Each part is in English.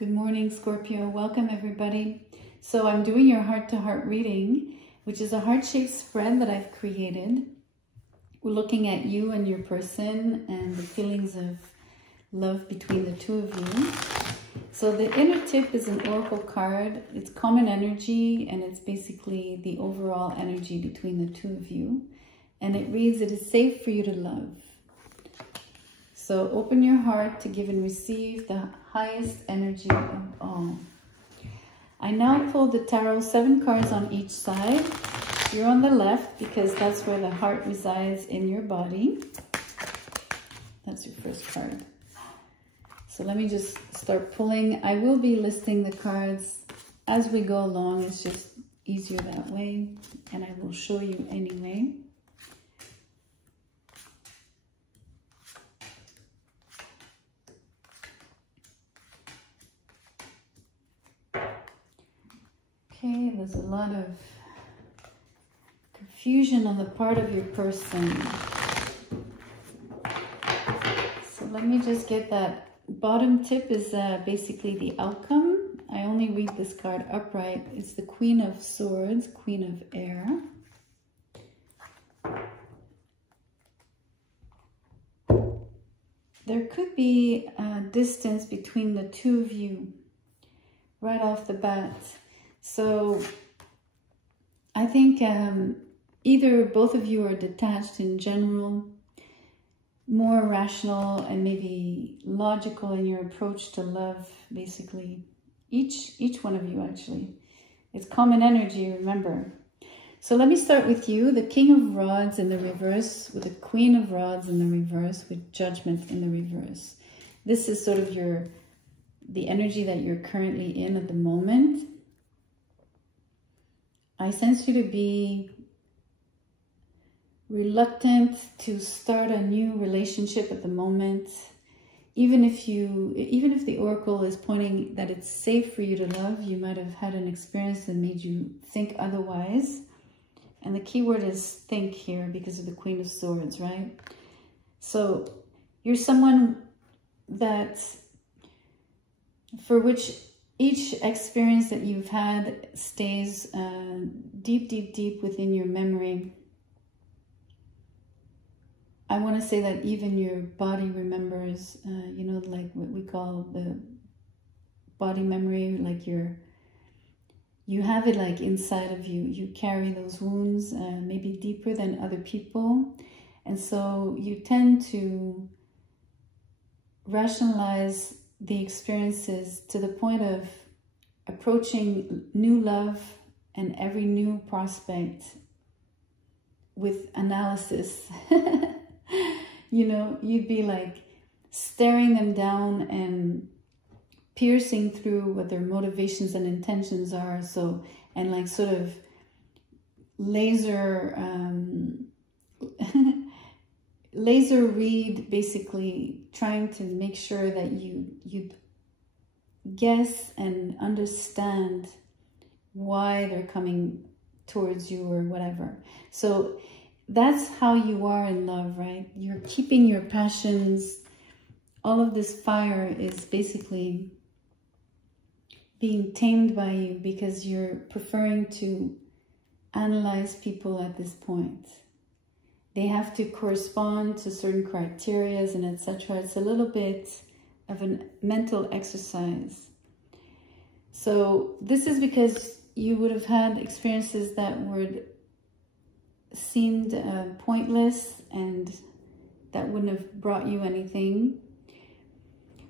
Good morning, Scorpio. Welcome, everybody. So I'm doing your heart-to-heart reading, which is a heart-shaped spread that I've created. We're looking at you and your person and the feelings of love between the two of you. So the inner tip is an oracle card. It's common energy, and it's basically the overall energy between the two of you. And it reads, it is safe for you to love. So open your heart to give and receive the highest energy of all. I now pulled the tarot 7 cards on each side. You're on the left because that's where the heart resides in your body. That's your first card. So let me just start pulling. I will be listing the cards as we go along. It's just easier that way, and I will show you anyway. Okay, there's a lot of confusion on the part of your person. So let me just get that. Bottom tip is basically the outcome. I only read this card upright. It's the Queen of Swords, Queen of Air. There could be a distance between the two of you right off the bat. So I think either both of you are detached in general, more rational and maybe logical in your approach to love, basically. Each one of you, actually. It's common energy, remember. So let me start with you, the King of Rods in the reverse, with the Queen of Rods in the reverse, with Judgment in the reverse. This is sort of the energy that you're currently in at the moment. I sense you to be reluctant to start a new relationship at the moment. Even if the oracle is pointing that it's safe for you to love, you might have had an experience that made you think otherwise. And the key word is think here because of the Queen of Swords, right? So you're someone that, for which each experience that you've had stays deep, deep, deep within your memory. I want to say that even your body remembers, you know, like what we call the body memory, like you have it like inside of you. You carry those wounds maybe deeper than other people. And so you tend to rationalize the experiences to the point of approaching new love and every new prospect with analysis. You know, you'd be like staring them down and piercing through what their motivations and intentions are. So, and like sort of laser read, basically trying to make sure that you guess and understand why they're coming towards you or whatever. So that's how you are in love, right? You're keeping your passions. All of this fire is basically being tamed by you because you're preferring to analyze people at this point. They have to correspond to certain criteria and etc. It's a little bit of a mental exercise. So this is because you would have had experiences that seemed pointless and that wouldn't have brought you anything.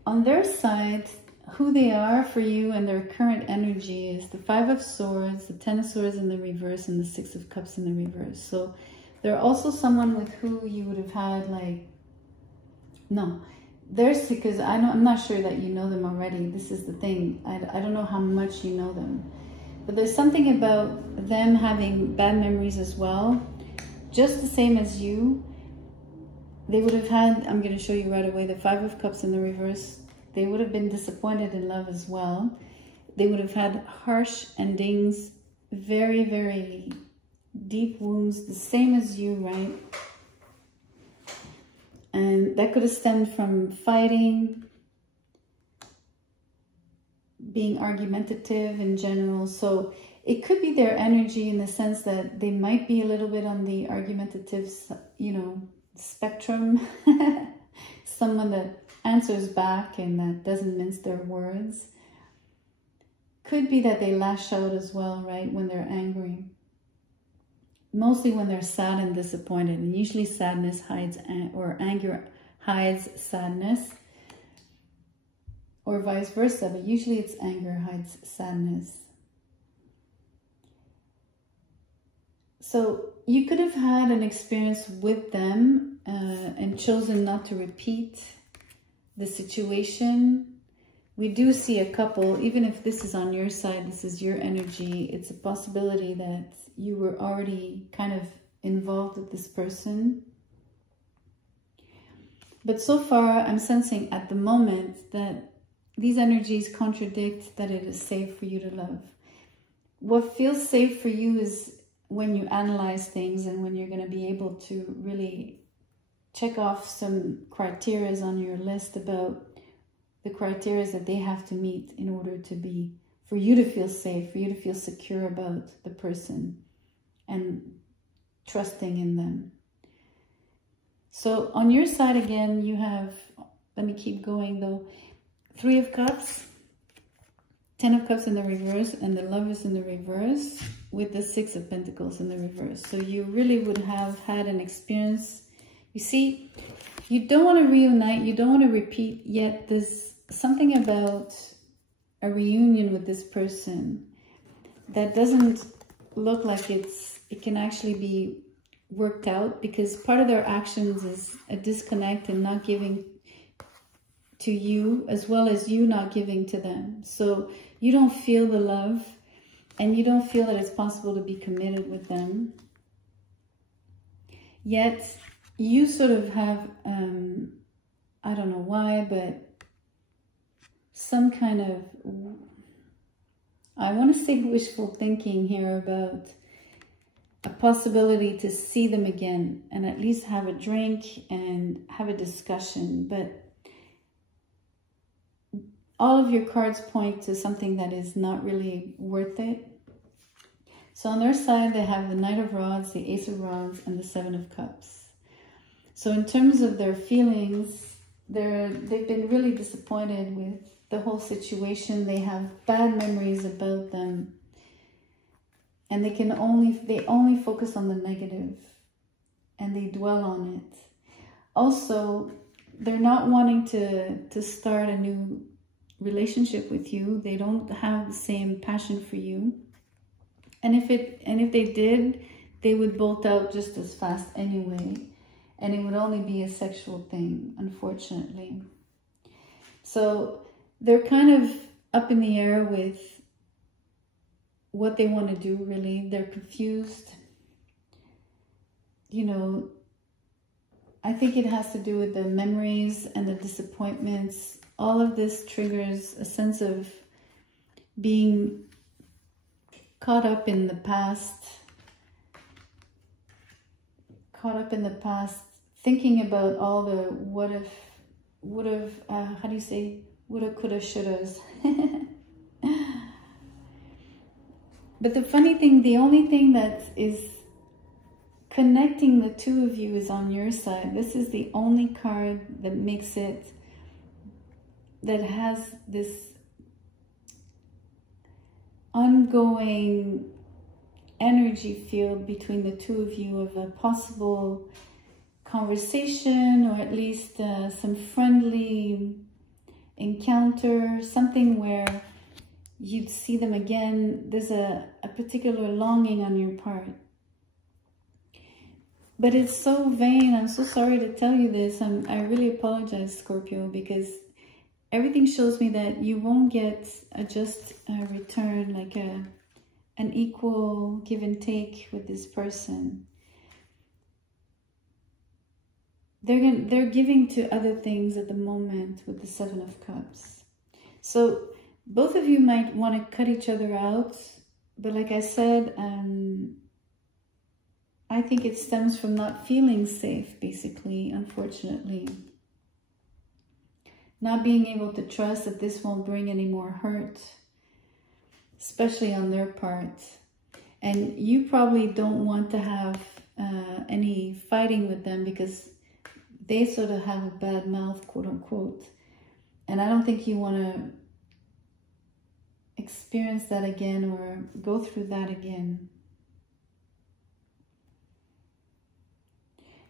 On their side, who they are for you and their current energy is the 5 of Swords, the 10 of Swords in the reverse, and the 6 of Cups in the reverse. So they're also someone with who you would have had like, no, there's, because I'm not sure that you know them already. This is the thing. I don't know how much you know them. But there's something about them having bad memories as well. Just the same as you. They would have had, I'm going to show you right away, the 5 of Cups in the reverse. They would have been disappointed in love as well. They would have had harsh endings, very, very deep wounds, the same as you, right? And that could have stemmed from fighting, being argumentative in general. So it could be their energy in the sense that they might be a little bit on the argumentative, you know, spectrum. Someone that answers back and that doesn't mince their words. Could be that they lash out as well, right, when they're angry. Mostly when they're sad and disappointed. And usually sadness hides, or anger hides sadness. Or vice versa, but usually it's anger hides sadness. So you could have had an experience with them and chosen not to repeat the situation. We do see a couple, even if this is on your side, this is your energy, it's a possibility that you were already kind of involved with this person. But so far, I'm sensing at the moment that these energies contradict that it is safe for you to love. What feels safe for you is when you analyze things and when you're going to be able to really check off some criteria on your list about the criteria that they have to meet in order to be, for you to feel safe, for you to feel secure about the person and trusting in them. So on your side again, you have, let me keep going though, 3 of Cups, 10 of Cups in the reverse, and the Lovers in the reverse with the 6 of Pentacles in the reverse. So you really would have had an experience. You see, you don't want to reunite, you don't want to repeat, yet there's something about a reunion with this person that doesn't look like it can actually be worked out, because part of their actions is a disconnect and not giving to you, as well as you not giving to them. So you don't feel the love and you don't feel that it's possible to be committed with them. Yet you sort of have, I don't know why, but some kind of, I want to say wishful thinking here about a possibility to see them again and at least have a drink and have a discussion. But all of your cards point to something that is not really worth it. So on their side, they have the Knight of Rods, the Ace of Rods, and the 7 of Cups. So in terms of their feelings, they've been really disappointed with the whole situation. They have bad memories about them. And they only focus on the negative and they dwell on it. Also, they're not wanting to start a new relationship with you. They don't have the same passion for you. And if they did, they would bolt out just as fast anyway. And it would only be a sexual thing, unfortunately. So they're kind of up in the air with what they want to do, really. They're confused. You know, I think it has to do with the memories and the disappointments. All of this triggers a sense of being caught up in the past, thinking about all the what if, how do you say, woulda, coulda, shouldas. But the funny thing, the only thing that is connecting the two of you is on your side. This is the only card that makes it, that has this ongoing energy field between the two of you of a possible conversation, or at least some friendly encounter, something where you'd see them again. There's a particular longing on your part. But it's so vain. I'm so sorry to tell you this. I really apologize, Scorpio, because everything shows me that you won't get just a return, like an equal give and take with this person. They're giving to other things at the moment with the 7 of Cups. So both of you might want to cut each other out, but like I said, I think it stems from not feeling safe, basically, unfortunately. not being able to trust that this won't bring any more hurt, especially on their part. And you probably don't want to have any fighting with them because they sort of have a bad mouth, quote unquote. And I don't think you want to experience that again or go through that again.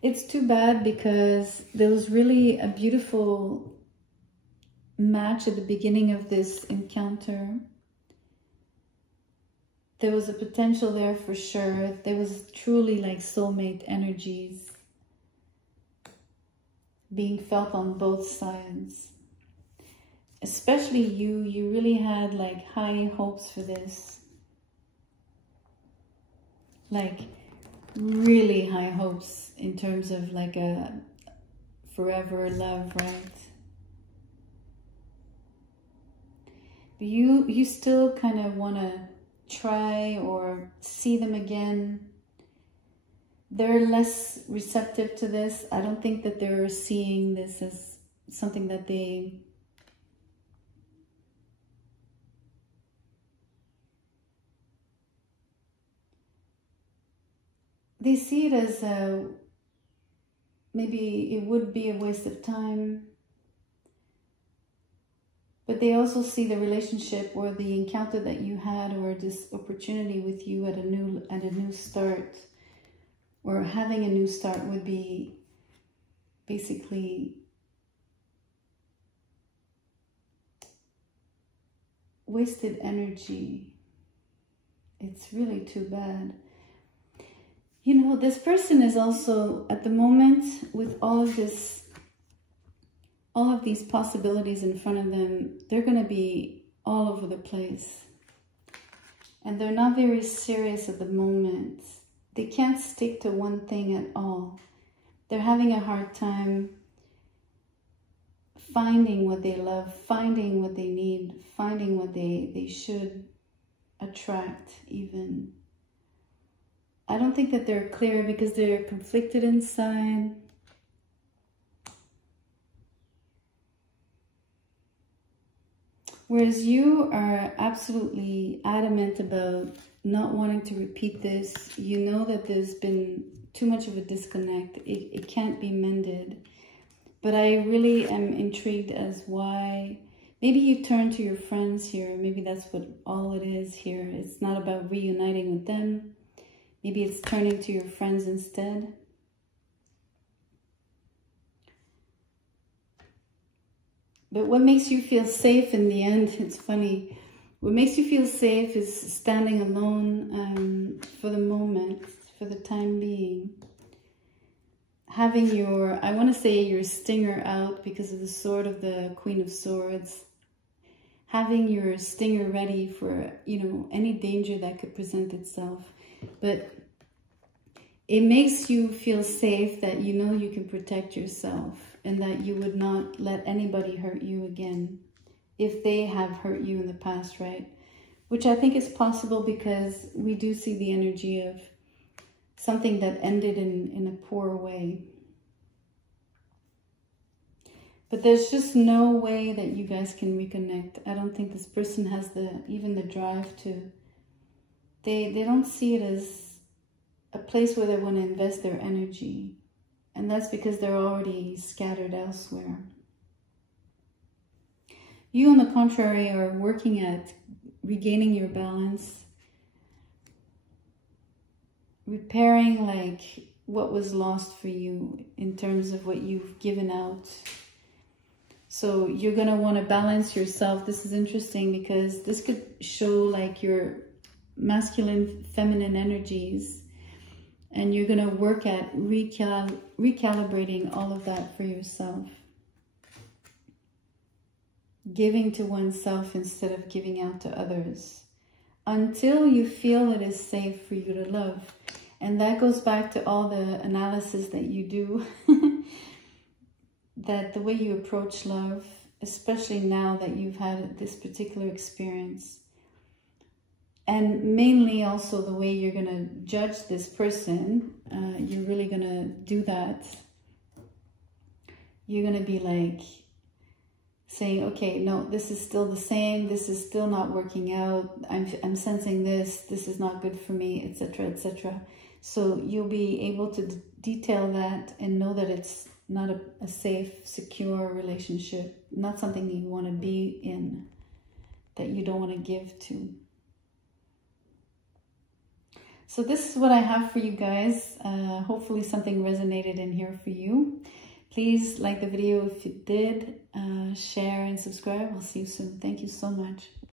It's too bad because there was really a beautiful match at the beginning of this encounter. There was a potential there for sure. There was truly like soulmate energies being felt on both sides. Especially you really had like high hopes for this. Like really high hopes in terms of like a forever love, right? But you still kind of want to try or see them again. They're less receptive to this. I don't think that they're seeing this as something that they see it as maybe it would be a waste of time. But they also see the relationship or the encounter that you had or this opportunity with you at a new start, or having a new start would be basically wasted energy. It's really too bad. You know, this person is also at the moment with all of these possibilities in front of them, they're going to be all over the place. And they're not very serious at the moment. They can't stick to one thing at all. They're having a hard time finding what they love, finding what they need, finding what they should attract even. I don't think that they're clear because they're conflicted inside. Whereas you are absolutely adamant about not wanting to repeat this. You know that there's been too much of a disconnect. It can't be mended. But I really am intrigued as why. Maybe you turn to your friends here. Maybe that's what all it is here. It's not about reuniting with them. Maybe it's turning to your friends instead. But what makes you feel safe in the end, it's funny, what makes you feel safe is standing alone for the moment, for the time being. Having your, I want to say your stinger out because of the sword of the Queen of Swords. Having your stinger ready for, you know, any danger that could present itself. But it makes you feel safe that you know you can protect yourself and that you would not let anybody hurt you again if they have hurt you in the past, right? Which I think is possible because we do see the energy of something that ended in a poor way. But there's just no way that you guys can reconnect. I don't think this person has even the drive to. They don't see it as a place where they want to invest their energy. And that's because they're already scattered elsewhere. You, on the contrary, are working at regaining your balance, repairing like what was lost for you in terms of what you've given out. So you're going to want to balance yourself. This is interesting because this could show like your masculine, feminine energies. And you're going to work at recalibrating all of that for yourself. Giving to oneself instead of giving out to others. Until you feel it is safe for you to love. And that goes back to all the analysis that you do. That the way you approach love, especially now that you've had this particular experience. And mainly also the way you're going to judge this person. You're really going to do that. You're going to be like saying, okay, no, this is still the same, this is still not working out, I'm sensing this is not good for me, etc., etc. So you'll be able to detail that and know that it's not a safe, secure relationship, not something that you want to be in, that you don't want to give to. So this is what I have for you guys. Hopefully something resonated in here for you. Please like the video if you did, share and subscribe. I'll see you soon. Thank you so much.